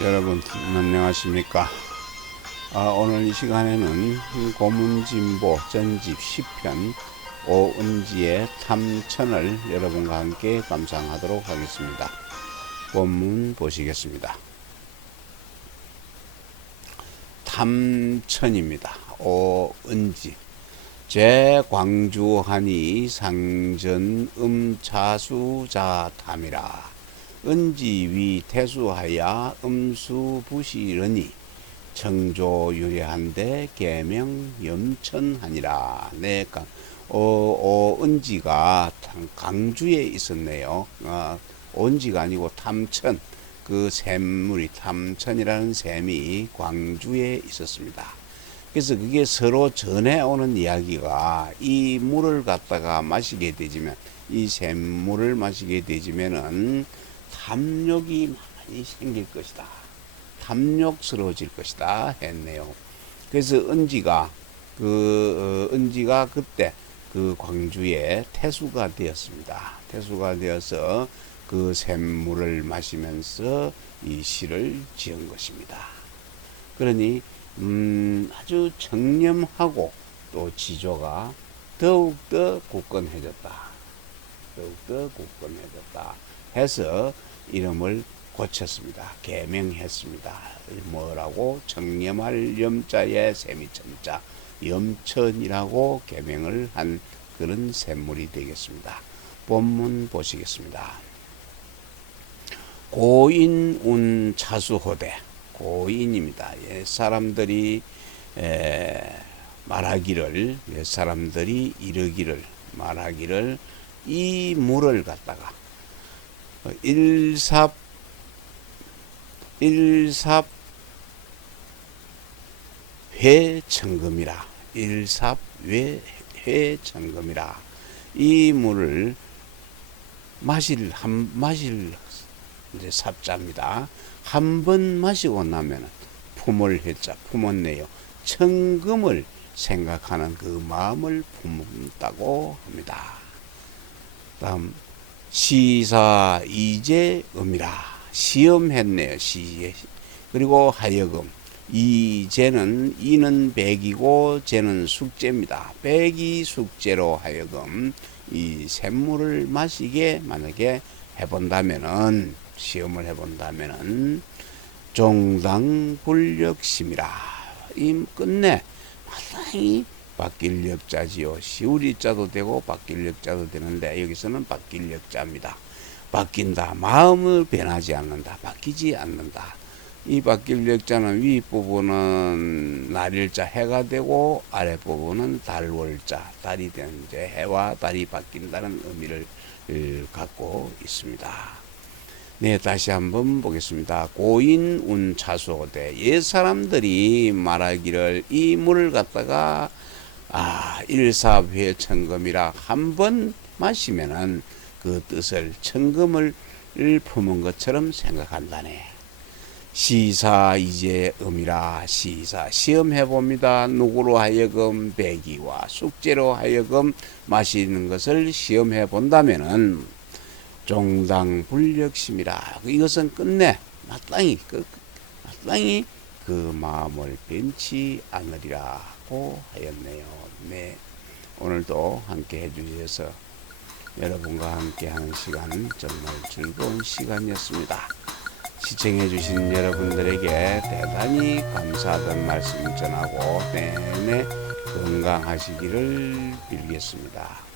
여러분 안녕하십니까? 아, 오늘 이 시간에는 고문진보 전집 10편 오은지의 탐천을 여러분과 함께 감상하도록 하겠습니다. 본문 보시겠습니다. 탐천입니다. 오은지. 제광주하니 상전 음 자수자탐이라 은지위 태수하야 음수부시르니 청조유례한데 계명 염천하니라. 네, 강, 어, 어, 은지가 참 강주에 있었네요. 어, 온지가 아니고 탐천. 그 샘물이 탐천이라는 샘이 광주에 있었습니다. 그래서 그게 서로 전해오는 이야기가 이 물을 갖다가 마시게 되지만 이 샘물을 마시게 되지면은 탐욕이 많이 생길 것이다. 탐욕스러워질 것이다 했네요. 그래서 은지가 그 어, 은지가 그때 그 광주에 태수가 되었습니다. 태수가 되어서 그 샘물을 마시면서 이 시를 지은 것입니다. 그러니 음, 아주 청렴하고 또 지조가 더욱더 굳건해졌다. 더욱더 굳건해졌다. 해서 이름을 고쳤습니다. 개명했습니다. 뭐라고 청렴할 염자에 세미천자 염천이라고 개명을 한 그런 샘물이 되겠습니다. 본문 보시겠습니다. 고인운 차수호대 고인입니다. 옛 사람들이 에, 말하기를 옛 사람들이 이르기를 말하기를 이 물을 갖다가 일삽 일삽 회천금이라 일삽 회천금이라 이 물을 마실 한 마실 이제 삽자입니다. 한 번 마시고 나면 품을 회자 품었네요. 천금을 생각하는 그 마음을 품다고 합니다. 다음 시사 이제 음이라 시험했네요. 시 그리고 하여금 이제는 이는 백이고 제는 숙제입니다. 백이 숙제로 하여금 이 샘물을 마시게 만약에 해본다면은 시험을 해본다면은 종당불력심이라 임 끝내 마땅히 바뀔 역자지요. 시우리 자도 되고 바뀔 역자도 되는데 여기서는 바뀔 역자입니다. 바뀐다. 마음을 변하지 않는다. 바뀌지 않는다. 이 바뀔 역자는 위 부분은 날일자 해가 되고 아래 부분은 달월자 달이 되는 이제 해와 달이 바뀐다는 의미를 갖고 있습니다. 네, 다시 한번 보겠습니다. 고인 운 차수호대 옛 사람들이 말하기를 이 물을 갖다가 아 일사회 천금이라 한 번 마시면은 그 뜻을 천금을 품은 것처럼 생각한다네. 시사 이제 음이라 시사 시험해 봅니다. 누구로 하여금 배기와 숙제로 하여금 마시는 것을 시험해 본다면은 종당 불력심이라 이것은 끝내 마땅히 그 마땅히 그 마음을 변치 않으리라 고 하였네요. 네. 오늘도 함께 해주셔서 여러분과 함께 하는 시간 정말 즐거운 시간이었습니다. 시청해주신 여러분들에게 대단히 감사하다는 말씀 전하고 내내 건강하시기를 빌겠습니다.